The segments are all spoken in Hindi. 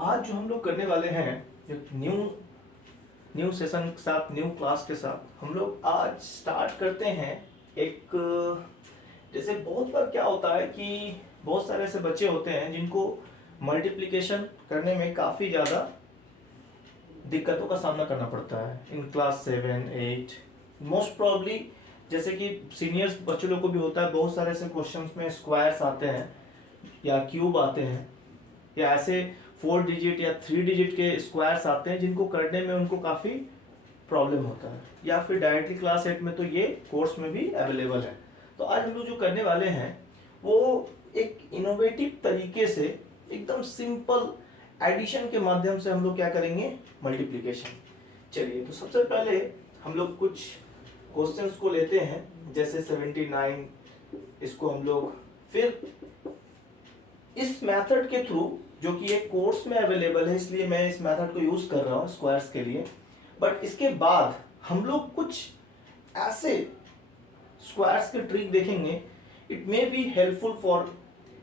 आज जो हम लोग करने वाले हैं एक न्यू न्यू सेशन के साथ, न्यू क्लास के साथ हम लोग आज स्टार्ट करते हैं। एक जैसे बहुत बार क्या होता है कि बहुत सारे ऐसे बच्चे होते हैं जिनको मल्टीप्लिकेशन करने में काफ़ी ज़्यादा दिक्कतों का सामना करना पड़ता है इन क्लास 7, 8 मोस्ट प्रॉब्ली। जैसे कि सीनियर्स बच्चों लोग को भी होता है, बहुत सारे ऐसे क्वेश्चंस में स्क्वायर्स आते हैं या क्यूब आते हैं या ऐसे 4 डिजिट या 3 डिजिट के स्क्वायर्स आते हैं जिनको करने में उनको काफ़ी प्रॉब्लम होता है, या फिर डायरेक्टली क्लास 8 में तो ये कोर्स में भी अवेलेबल है। तो आज हम लोग जो करने वाले हैं वो एक इनोवेटिव तरीके से एकदम सिंपल एडिशन के माध्यम से हम लोग क्या करेंगे, मल्टीप्लिकेशन। चलिए, तो सबसे पहले हम लोग कुछ क्वेश्चंस को लेते हैं, जैसे 79, इसको हम लोग फिर इस मेथड के थ्रू, जो कि एक कोर्स में अवेलेबल है इसलिए मैं इस मेथड को यूज कर रहा हूँ स्क्वायर्स के लिए। बट इसके बाद हम लोग कुछ ऐसे स्क्वायर्स के ट्रिक देखेंगे, it may be helpful for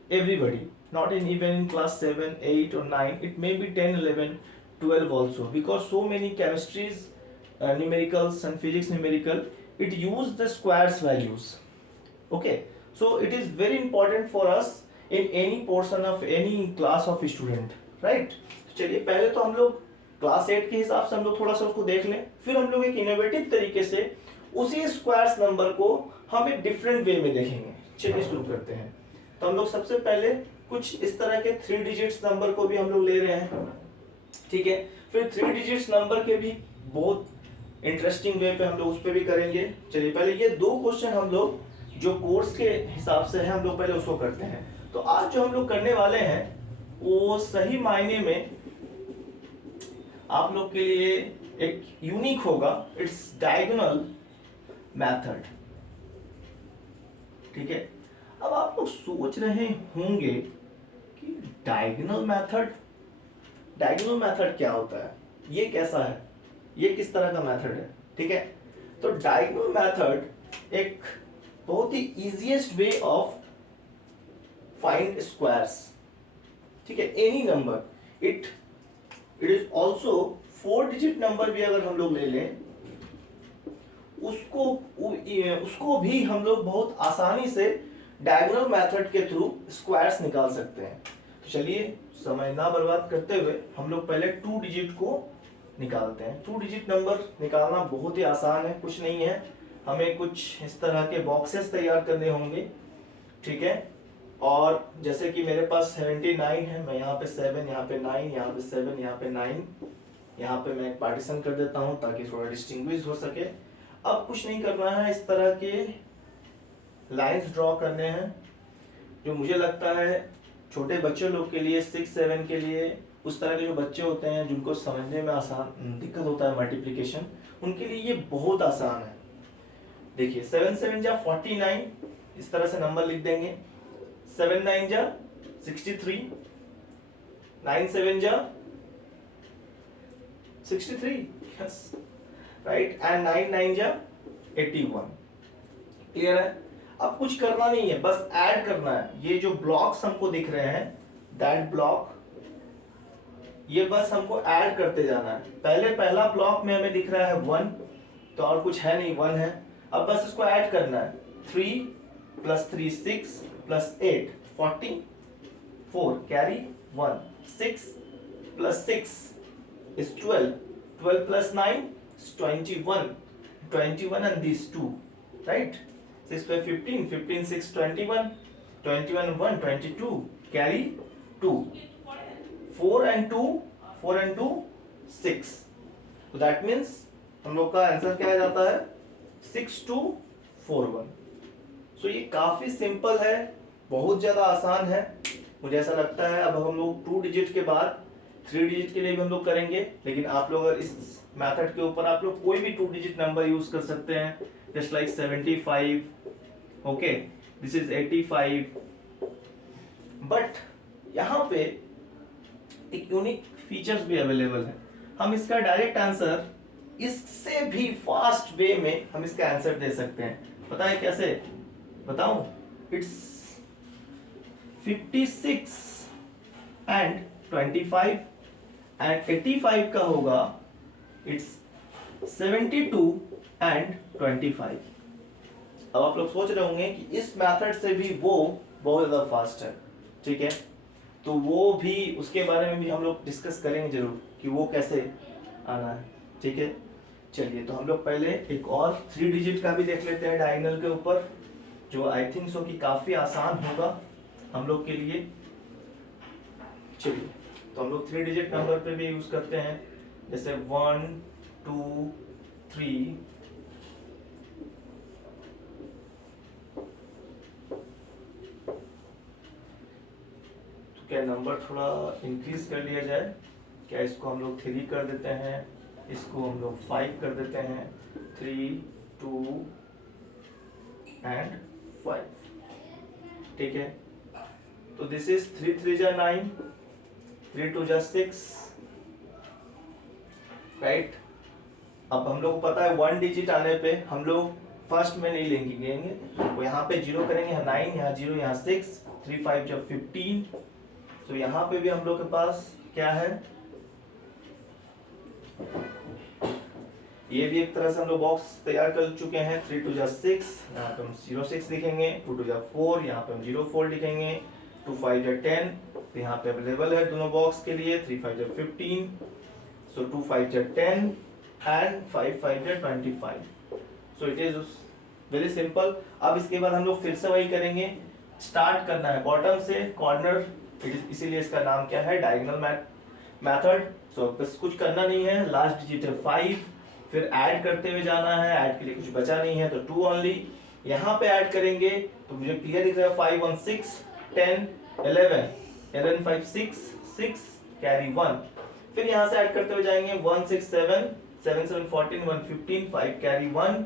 everybody, not in even in class 7, 8 or 9, it may be 10, 11, 12 also, because so many chemistries, numericals and physics numerical, it use the squares values. Okay, so it is very important for us in any portion of any class of student, right? चलिए, पहले तो हम लोग क्लास 8 के हिसाब से हम लोग थोड़ा सा उसको देख लें, फिर हम लोग एक इनोवेटिव तरीके से उसी स्क्वायर्स नंबर को हम एक डिफरेंट वे में देखेंगे। चलिए शुरू करते हैं। तो हम लोग सबसे पहले कुछ इस तरह के 3 डिजिट्स नंबर को भी हम लोग ले रहे हैं, ठीक है। फिर 3 डिजिट्स नंबर के भी बहुत इंटरेस्टिंग वे पे हम लोग उस पर भी करेंगे। चलिए, पहले ये दो क्वेश्चन हम लोग जो कोर्स के हिसाब से है हम लोग पहले उसको करते हैं। तो आज जो हम लोग करने वाले हैं वो सही मायने में आप लोग के लिए एक यूनिक होगा, इट्स डायगोनल मेथड, ठीक है। अब आप लोग सोच रहे होंगे कि डायगोनल मेथड क्या होता है, ये कैसा है, ये किस तरह का मेथड है, ठीक है। तो डायगोनल मेथड एक बहुत ही easiest way of find squares, ठीक है। Any number, it is also 4 digit number भी अगर हम लोग ले लें उसको भी हम लोग बहुत आसानी से डायगोनल मेथड के थ्रू स्क्वायर्स निकाल सकते हैं। तो चलिए, समय ना बर्बाद करते हुए हम लोग पहले 2 डिजिट को निकालते हैं। 2 डिजिट नंबर निकालना बहुत ही आसान है, कुछ नहीं है, हमें कुछ इस तरह के बॉक्सेस तैयार करने होंगे, ठीक है। और जैसे कि मेरे पास 79 है, मैं यहाँ पे 7, यहाँ पे 9, यहाँ पे 7, यहाँ पे 9, यहाँ पे मैं पार्टीशन कर देता हूँ ताकि थोड़ा डिस्टिंग्विश हो सके। अब कुछ नहीं करना है, इस तरह के लाइंस ड्रॉ करने हैं जो मुझे लगता है छोटे बच्चों लोग के लिए, 6, 7 के लिए, उस तरह के जो बच्चे होते हैं जिनको समझने में आसान दिक्कत होता है मल्टीप्लिकेशन, उनके लिए ये बहुत आसान है। देखिए, 7 7 जा 49, इस तरह से नंबर लिख देंगे। 7 9 जा 63, 9 7 जा 63, यस राइट, एंड 9 9 जा 81। क्लियर है? अब कुछ करना नहीं है, बस ऐड करना है। ये जो ब्लॉक्स हमको दिख रहे हैं, दैट ब्लॉक, ये बस हमको ऐड करते जाना है। पहले पहला ब्लॉक में हमें दिख रहा है 1, तो और कुछ है नहीं, 1 है। अब बस इसको ऐड करना है। 3 + 3 6 + 8 44, carry 1, 6 + 6 is 12, 12 + 9 is 21, 21 and these 2, right? 6 by 15, 15 6 21, 21 1 22, carry 2, 4 and 2, 4 and 2 6, so that means हम लोग का आंसर क्या आ जाता है, 6241। सो ये काफी सिंपल है, बहुत ज्यादा आसान है, मुझे ऐसा लगता है। अब हम लोग 2 डिजिट के बाद 3 डिजिट के लिए भी हम लोग करेंगे, लेकिन आप लोग अगर इस मेथड के ऊपर आप लोग कोई भी 2 डिजिट नंबर यूज कर सकते हैं, just like 75, okay, this is 85। But यहाँ पे एक यूनिक फीचर्स भी अवेलेबल है, हम इसका डायरेक्ट आंसर इससे भी फास्ट वे में हम इसका आंसर दे सकते हैं। पता है कैसे, बताऊं? इट्स 56 and 25 एंड 85 का होगा इट्स 72 एंड 25। अब आप लोग सोच रहे होंगे कि इस मेथड से भी वो बहुत ज़्यादा फास्ट है, ठीक है, तो वो भी उसके बारे में भी हम लोग डिस्कस करेंगे जरूर कि वो कैसे आना है, ठीक है। चलिए तो हम लोग पहले एक और 3 डिजिट का भी देख लेते हैं डायगोनल के ऊपर, जो आई थिंक सो कि काफ़ी आसान होगा हम लोग के लिए। चलिए तो हम लोग 3 डिजिट नंबर पे भी यूज़ करते हैं, जैसे 1 2 3। क्या नंबर थोड़ा इंक्रीज कर लिया जाए क्या? इसको हम लोग 3 कर देते हैं, इसको हम लोग 5 कर देते हैं, 3 2 एंड 5, ठीक है। तो दिस इज 3 3 जा 9, 3 2 जा 6, राइट। अब हम लोग को पता है 1 डिजिट आने पे हम लोग फर्स्ट में नहीं लेंगे, वो यहाँ पे 0 करेंगे, यहाँ 9, यहाँ 0, यहाँ 6, 3 5 जब 15। तो यहाँ पे भी हम लोग के पास क्या है, ये भी एक तरह से हम लोग बॉक्स तैयार कर चुके हैं। 3 2 जा 6, यहाँ पे हम 0 6 लिखेंगे, 2 2 जा 4, यहाँ पे हम 0 4 लिखेंगे, 2 5 जा 10, तो यहाँ पे अवेलेबल है दोनों बॉक्स के लिए, 3 5 जा 15, सो 2 5 जा 10 एंड 5 5 जा 25। So it is very simple. अब इसके बाद हम लोग फिर से वही करेंगे, स्टार्ट करना है बॉटम से कॉर्नर, इसीलिए इसका नाम क्या है, डायगोनल मेथड। सो बस कुछ करना नहीं है, लास्ट डिजिट है 5, फिर ऐड करते हुए जाना है, ऐड के लिए कुछ बचा नहीं है तो 2 ओनली, यहाँ पे ऐड करेंगे तो मुझे क्लियर दिख रहा है 5 1 6 10 11 11 5 6 6 कैरी 1, फिर यहाँ से ऐड करते हुए जाएंगे 1 6 7 7 7 14 1 15 5 कैरी 1,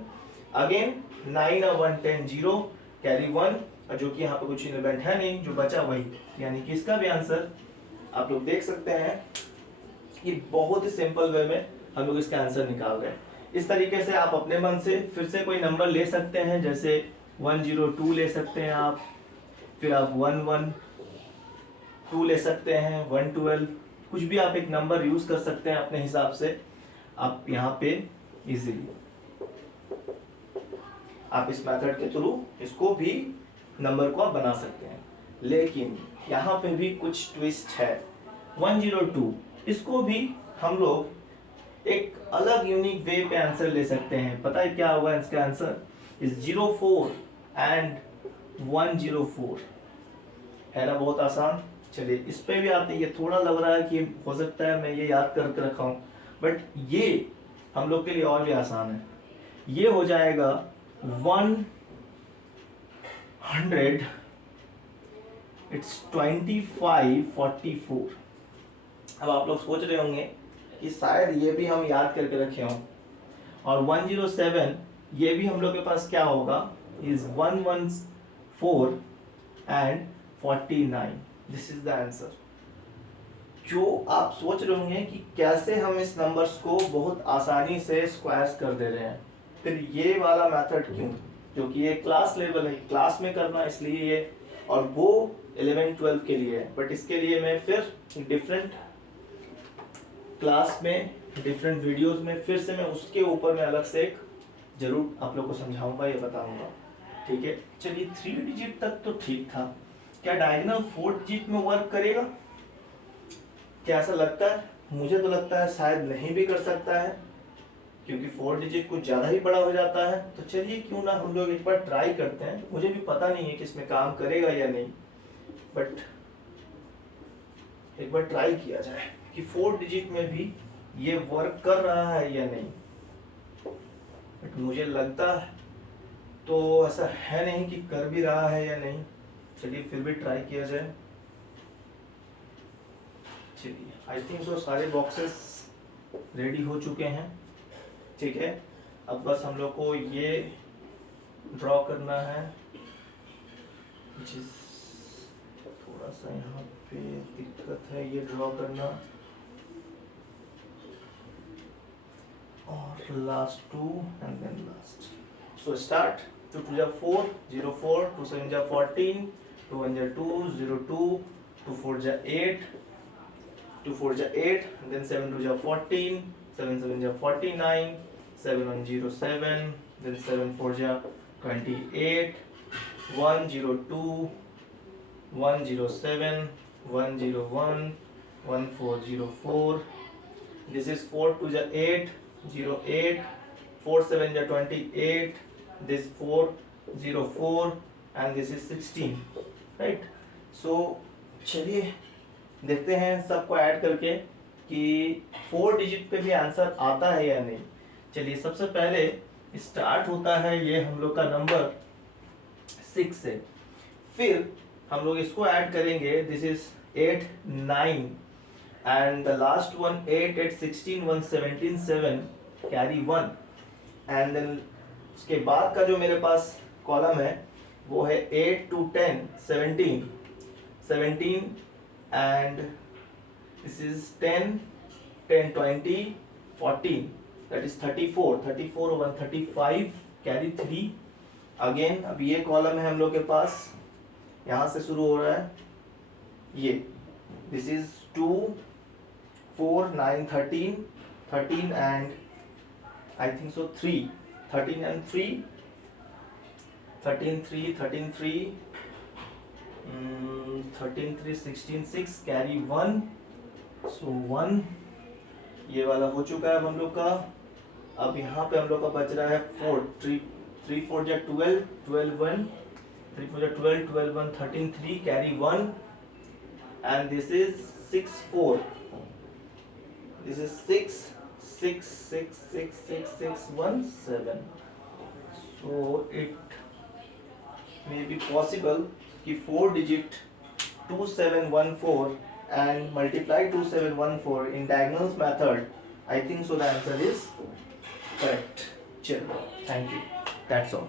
अगेन 9 और 1 10 0 कैरी 1, और जो कि यहाँ पे कुछ एलिमेंट है नहीं, जो बचा वही, यानी कि इसका भी आंसर आप लोग देख सकते हैं कि बहुत ही सिंपल वे में हम लोग इसका आंसर निकाल रहे हैं। इस तरीके से आप अपने मन से फिर से कोई नंबर ले सकते हैं, जैसे 102 ले सकते हैं आप, फिर आप 112 ले सकते हैं, 112, कुछ भी आप एक नंबर यूज कर सकते हैं अपने हिसाब से। आप यहाँ पे इजीली आप इस मेथड के थ्रू इसको भी नंबर को आप बना सकते हैं, लेकिन यहाँ पे भी कुछ ट्विस्ट है। 102 इसको भी हम लोग एक अलग यूनिक वे पे आंसर ले सकते हैं। पता है क्या होगा इसका आंसर? इज 04 एंड 104, है ना, बहुत आसान। चलिए इस पे भी आते हैं, ये थोड़ा लग रहा है कि हो सकता है मैं ये याद करके रखा हूँ, बट ये हम लोग के लिए और भी आसान है। ये हो जाएगा 100, इट्स 2544। अब आप लोग सोच रहे होंगे कि शायद ये भी हम याद करके रखे हों, और 107 ये भी हम लोग के पास क्या होगा, is 114 and 49। This is the answer. जो आप सोच रहे होंगे कि कैसे हम इस नंबर्स को बहुत आसानी से स्क्वायर्स कर दे रहे हैं, फिर ये वाला मेथड क्यों, क्योंकि ये क्लास लेवल है, क्लास में करना इसलिए ये, और वो 11 12 के लिए है, बट इसके लिए मैं फिर डिफरेंट क्लास में डिफरेंट वीडियोस में फिर से मैं उसके ऊपर में अलग से एक जरूर आप लोग को समझाऊंगा, ये बताऊंगा, ठीक है। चलिए 3 डिजिट तक तो ठीक था, क्या डायगोनल 4 डिजिट में वर्क करेगा? क्या ऐसा लगता है? मुझे तो लगता है शायद नहीं भी कर सकता है, क्योंकि 4 डिजिट कुछ ज़्यादा ही बड़ा हो जाता है। तो चलिए क्यों ना हम लोग एक बार ट्राई करते हैं। मुझे भी पता नहीं है कि इसमें काम करेगा या नहीं, बट एक बार ट्राई किया जाए कि 4 डिजिट में भी ये वर्क कर रहा है या नहीं। बट मुझे लगता है तो ऐसा है नहीं कि कर भी रहा है या नहीं। चलिए फिर भी ट्राई किया जाए। चलिए आई थिंक सो सारे बॉक्सेस रेडी हो चुके हैं, ठीक है। अब बस हम लोग को ये ड्रॉ करना है, जिस थोड़ा सा यहाँ पे दिक्कत है ये ड्रॉ करना, और last 2 and then last. So start. 2 2 जा 4 0 4, 2 7 जा 14, 2 1 जा 2 0 2, 2 4 जा 8, 2 4 जा 8, then 7 2 जा 14, 7 7 जा 49, 7 1 0 7, then 7 4 जा 28, 1 0 2, 1 0 7, 1 0 1, 1 4 0 4. This is 4 2 जा 8, 0 8, 4 7 जा 28, this 4 0 4, and this is 16, right? So चलिए देखते हैं सबको ऐड करके कि 4 डिजिट पे भी आंसर आता है या नहीं। चलिए सबसे पहले स्टार्ट होता है ये हम लोग का नंबर 6 से, फिर हम लोग इसको ऐड करेंगे, this is 8 9, and the last one 8 8 16 1 17 7 carry 1, and then उसके बाद का जो मेरे पास कॉलम है वो है 8 to 10 17 17, and this is 10 10 20 14, that is 34 34 1 35 carry 3 again। अब ये कॉलम है हम लोग के पास, यहाँ से शुरू हो रहा है ये, this is 2 4 9 13 13 and I think so 3 13 and 3 13 3 13 3 13 3 16 6 carry 1, सो 1 ये वाला हो चुका है अब हम लोग का। अब यहाँ पे हम लोग का बच रहा है 4 3 4 जा 12 12 1, 3 4 जा 12 12 1 13 3 carry 1, and this is 6 4, this is 6 6 6 6 6 6 1 7, so it may be possible कि 4 digit 2714 and multiply 2714 in diagonals method, I think so the answer is correct. Chill. Thank you. That's all.